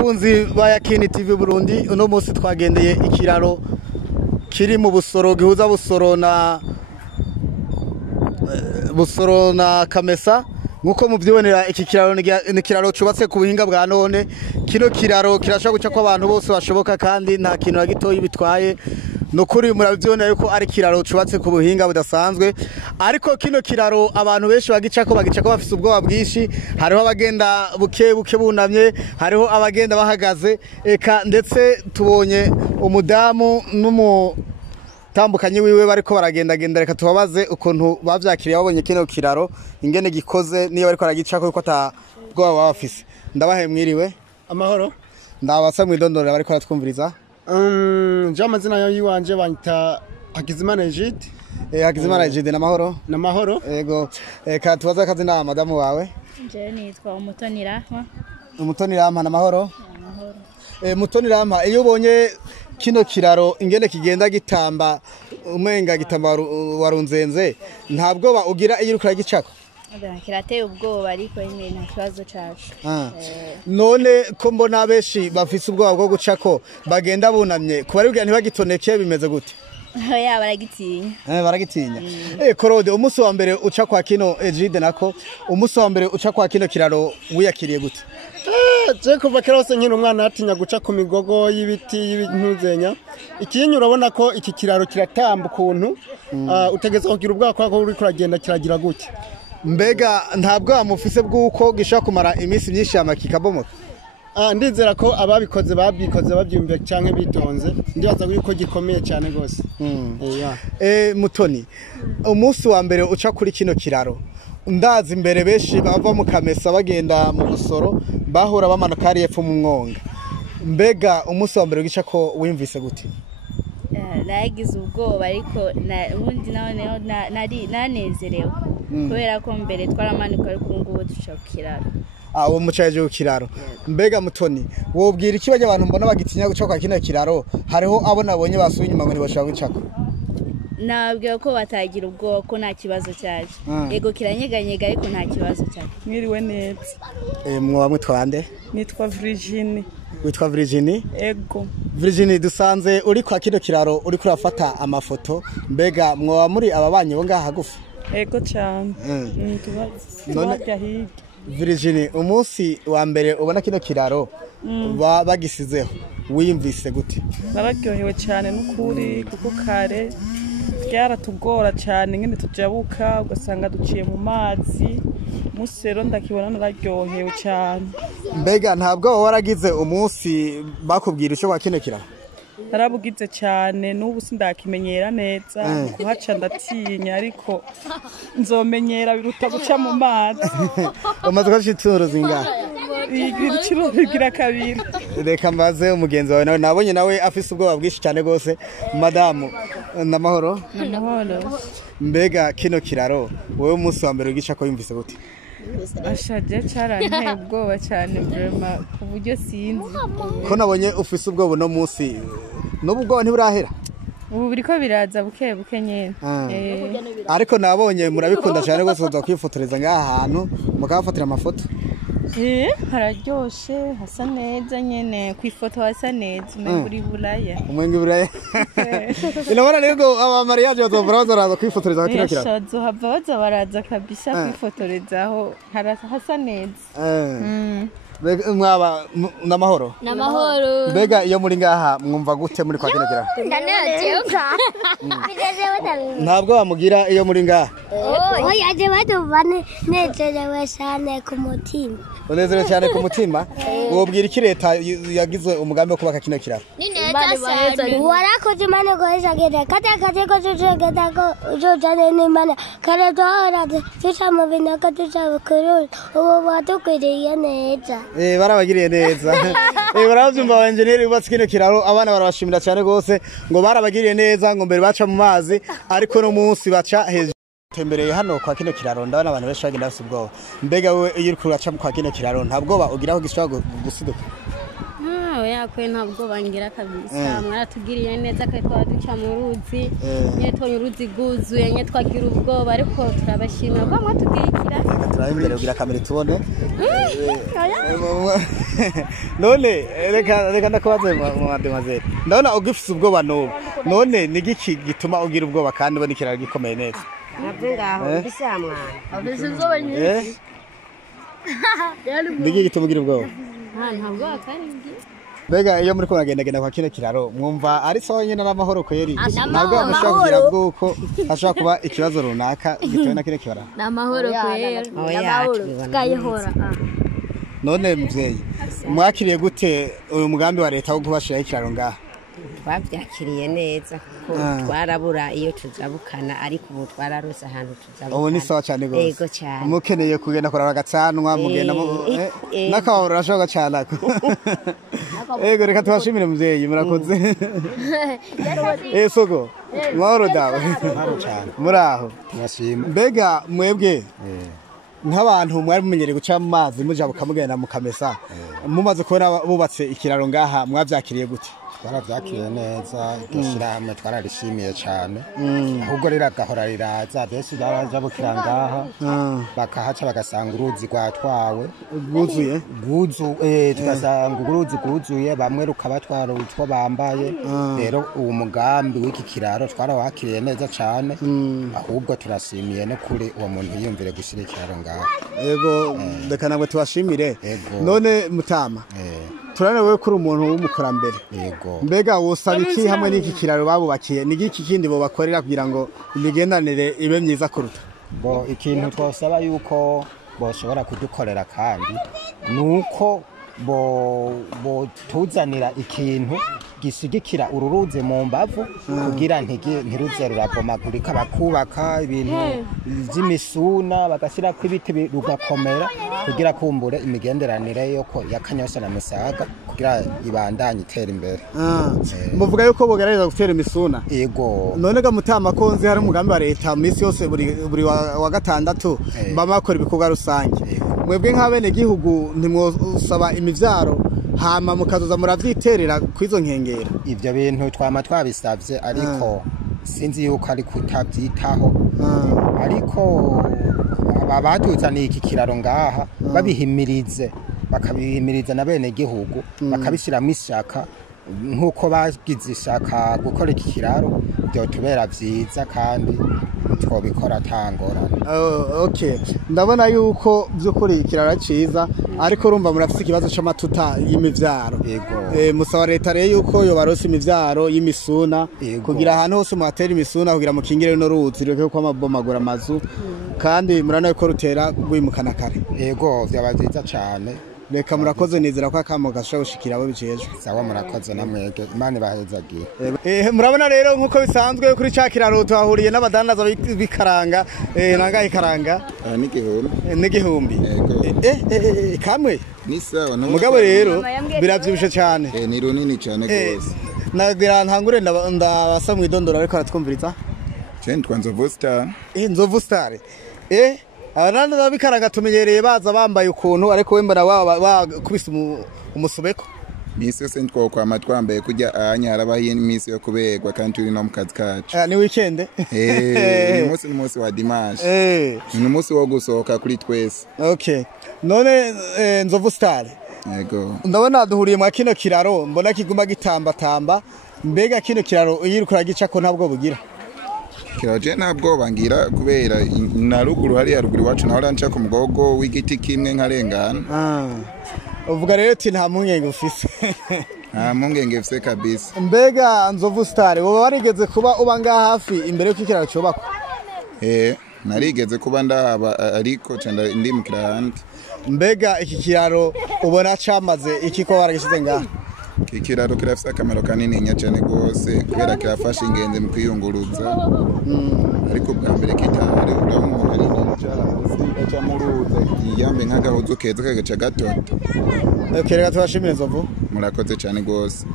bakunzi ba Yakini TV Burundi, uno munsi twagendeye ikiraro kiri mu Busoro gihuza Busoro na Kamesa. Nkuko muvyibonera iki kiraro ni kiraro cubatse ku buhinga bwa none. Kino kiraro kirashaka guca ko abantu bose bashoboka kandi nta kintu na gitoyi bitwaye. Nukuri muravyibona yuko ari kiraro cubatse ku buhinga budasanzwe, ariko kino kiraro abantu benshi bagicako bafise ubwoba bwishi. Hariho abagenda buke bunamye, hariho abagenda bahagaze, eka ndetse tubonye umudamu n'umutambukanyi wiwe bariko baragendagenda. Reka tubabaze ukuntu bavyakiriye babonye kino kiraro ingene gikoze, niyo bariko baragicako yuko ata bwoba bafise. Ndabahe mwiriwe. Amahoro. Ndabasa mwidondorera bariko baratwumviriza. Amazina yiwanje banyita Hakizimana Egide. Hakizimana Egide, namahoro. Namahoro. Yego. Eka tubaza akazina madamu wawe. Je nitwa Umutoni Rahma. Umutoni Rahma, namahoro. Namahoro. Mutoni Rahma, iyo ubonye kino kiraro ingene kigenda gitamba umenga gitamba warunzenze, ntabwo ba ugira iyo uriko gicako? Kirateye ubwoba ariko nyine nta kibazo cacu. None ko mbona beshi bafise ubwoba bwo gucako bagenda bunamye, kuba ari ntibagitoneke bimeze gute? Oya baragitinya. Baragitinya. Korode, umunsi wa mbere uca kwa kino Egide nako, umunsi wa mbere uca kwa kino kiraro wiyakiriye gute? Je kuva kerose nyine umwana atinya guca ku migogo y'ibiti y'intuzenya. Ikinyi urabona ko iki kiraro kiratamba ukuntu utegeza kugira ubwako ko uri kuragenda kiragira gute. Mbega ntabwo amufise bwuko gishaka kumara iminsi myinshi amakikabomoka? Ndizera ko ababikoze babyumviye canke bitonze, ndibaza ko gikomeye cyane gose. Mutoni, umunsi wa mbere uca kuri kino kiraro, ndazi imbere beshi bava mu Kamesa bagenda mu Busoro bahura bamanuka ari epfo mu Mwonga. Mbega umunsi wa mbere gica ko wimvise gute? Nagize ubwoba ariko ubundi nari nanezerewe kubera ko mbere twaramanuka ariko ngubu duca ku kiraro. Uwo mucaje ku kiraro. Mbega Mutoni, wobwira iki baje abantu mbona bagitinya guca kwa kino kiraro, hariho abo nabonye basuye inyuma ngo ntibashaka gucako? Nabwiye ko batagira ubwoba ko nta kibazo cyaje. Yego kiranyeganyega ariko nta kibazo cyaje. Mwiriwe neza. Mwa mwitwa bande? Nitwa Virginie. Witwa Virginie? Ego. Virginie, dusanze uri kwa kino kiraro uri kurafata amafoto, mbega mwa muri ababanye bo ngaha hagufi? Ego cyane. Tubaga hirya. Virginie, umunsi wa mbere ubona kino kiraro bagisizeho wiyumvise gute? Nararyohewe cyane n'ukuri kuko kare byaratugora cyane ngene tujabuka ugasanga duciye mu mazi. Musero ndakibona nararyohewe cyane. Mbega ntabwo waragize umunsi bakubwira icyo kino kiraro? Narabugize cyane n'ubu sindakimenyera neza, kuhaca ndatinya ariko nzomenyera biruta guca mu mazi. Umaze kwaje ituro zingahe? Igiciro bigira kabiri. Reka mbaze umugenzi wawe, nabonye nawe afise ubwoba bwishi cyane gose. Madamu, namahoro? Namahoro. Mbega kino kiraro wowe umunsi wa mbere ugica ko yumvise gute? Ashaje cyaranteye ubwoba cyane vraiment ku buryo sinzi. Ko nabonye ufise ubwoba no munsi, n'ubwoba ntiburahera? Ubu biriko biraza buke nyene. Ariko nabonye murabikunda cyane gose kuza kwifotoreza ngaha hantu mukafatira amafoto. Hararyoshe, hasa neza nyene, kwifoto hasa neza, muri Buraya. Umwengi Buraya. Inabona rero aba mariage bazovuraza kwifotoreza kino kiraro. Yashazo hava baza baraza kabisa kwifotorezaho, hasa neza. Mwaba namahoro? Namahoro. Mbega iyo muri ngaha mwumva gute muri kwa kino kiraro? Ntabwo bamugira iyo muri ngaha? Oya je baduvane nezerewe cyane ku mutima. Unezerewe cyane ku mutima? Wobwira iki leta yagize umugambi wo kubaka kino kiraro? Warakoze mane goheza gede kate ko tujegeda ko ujojane ni mane kare dora tuca mu binaka tuca bukuru ubu batukiriye neza. Barabagiriye neza. Baravyumva aba engineer bubatse kino kiraro, abana barabashimira cyane gose ngo barabagiriye neza, ngo mbere baca mu mazi ariko no munsi baca hejuru. Tembereye hano kwa kino kiraro ndabona abantu benshi bagenda bafite ubwoba. Mbega we iyo uriko uraca kwa kino kiraro ntabwo ugiraho gishobora gusiduka? Oya kwe ntabwo bangira kabisa. Mwaratugiriye neza ko twaduca mu ruzi. Nye tonye uruzi guzuye nye twagira ubwoba ariko turabashimira ko mwatugirikira. turabe imbere kugira kamera tubone none reka ndakubaze mademoiselle ndabona ugifise ubwoba n'ubu none ni giki gituma ugira ubwoba kandi ubona ikiraro gikomeye neza nabyo ngaho bisamwana afise izuba nyinshi ni giki gituma ugira ubwoba ntabwo akaringi mbega iyo muri kugendagenda kwa kino kiraro mwumva ari sawa nyine n'amahoro kweri ntabwo mushobora kugira bwuko hashobora kuba ikibazo runaka gitewe na kino kiraro n'amahoro kweri n'amahoro gayihora none muvyeyi mwakiriye gute uyu mugambi wa leta wo kubashiraho ikiraro ngaha twabyakiriye neza kuko twarabura iyo tuzabukana ariko ubu twararose ahantu tuzabukana ubu ni sawa cyane gose yego cyane mukeneye kugenda kurara gatsanwa mugenda n'akababaro urashobora gacanako yego reka tubashimire muvyeyi murakoze sogo mahoro dawe muraho mbega mwebwe nk'abantu mwari mumenyereye guca mu mazi mujabuka mugenda mukamesa mumaze kubona bubatse ikiraro ngaha mwavyakiriye gute twaravyakiriye neza igishirahamwe twararishimiye cyane ahubwo riragahora riraza bese baraja bukira ngaha bakahaca bagasanga uruzi rwatwawe rwuzuye tugasanga uruzi rwuzuye bamwe rukabatwara utwo bambaye rero uwo mugambi w'iki kiraro twarawakiriye neza cyane ahubwo turashimiye no kuri uwo muntu yiyumvire gushyira ikiraro ngaha yego reka nabwo tubashimire none mutama turanewe kuri umuntu w'umukurambere yego mbega wosaba iki hamwe n'iki kiraro babubakiye ni iki kindi bo bakorera kugira ngo imigendanire ibe myiza kuruta bo ikintu twosaba yuko boshobora kudukorera kandi nuko bo tuzanira ikintu gisigikira ururuze mu mbavu kugira ntiruze rurabomagurika bakubaka ibintu by'imisuna bagashyira ko ibiti rugakomera kugira kumbure imigenderanire yoko ya Kanyosha na Musaga kugira ibandanye itera imbere muvuga yuko bogerageza gutera imisuna yego none ga mutama ko nzi hari umugambi wa leta misi yose buri wa gatandatu bamakora ibikorwa rusange mwebwe nk'abene gihugu ntimwosaba imivyaro hama mukazoza muravyiterera kwizo nkengera ivyo bintu twama twabisavye ariko sinzi yuko ari kutavyitaho ariko abatuzaniye iki kiraro ngaha babihimirize bakabihimiriza na bene gihugu bakabishiramo ishaka nkuko bagize ishaka gukora iki kiraro byo tubera vyiza kandi twobikora tangorana okay ndabona yuko byukuri ikiraro ciza ariko urumva murafite ikibazo c'amatuta y'imivyaro musaba leta rero yuko yo barose imivyaro y'imisuna kugira ahantu hose muhatera imisuna kugira mukingire no ruzi reke ko amabomagura amazu kandi murana ko rutera gwimukana kare yego byaba vyiza cyane reka murakoze nizera ko akamo gashobora gushikira abo bijejwe sawa murakoze namwege imana bahezagiye murabona rero nkuko bisanzwe kuri ca kiraro twahuriye n'abadandaza bikaranga nangaye karanga n'igihumbi kamwe ni sawa mugabo rero biravyibushe cyane ni runini cyane gose nagira ntangure ndabasa mu idondora ariko aratwumviriza cyane twanzovu star nzovu star abana bikaranga tumenyereye baza bambaye ukuntu ariko wembara wakubise umusobeko misi yose ntwokwa amatwambaye kujya anyara bahiye n'imisi yo kuberwa kandi turi no mu kazi kacu ni weekend ni umunsi wa dimanche ni umunsi wo gusohoka kuri twese okay none nzovu star yego ndabona duhuriye mu kino kiraro mbona kiguma gitambatamba mbega kino kiraro yirukura gica ko ntabwo bugira kiraje ntabwo bangira kubera na ruguru hari ya ruguru wacu naho ranca ku mugogo w'igiti kimwe nkarengana uvuga rero ati nta mpungenge ufise nta mpungenge ufise kabisa mbega nzovu star wowe warigeze kuba uba ngaha hafi imbere y'uko ikiraro cyubakwa narigeze kuba ndahaba ariko cyanda ndi mu kirahandi mbega iki kiraro ubona cyamaze iki ko waragishize ngaha iki kiraro kirafise akamaro kanini cyane rwose kubera kirafasha ingenzi mu kwiyunguruza ariko bwa mbere kitahari urabona hari n'injara aca mu ruzi yambe nk'agahuzu keza kagaca gatoto reka tubashimire nzovu murakoze cyane rwose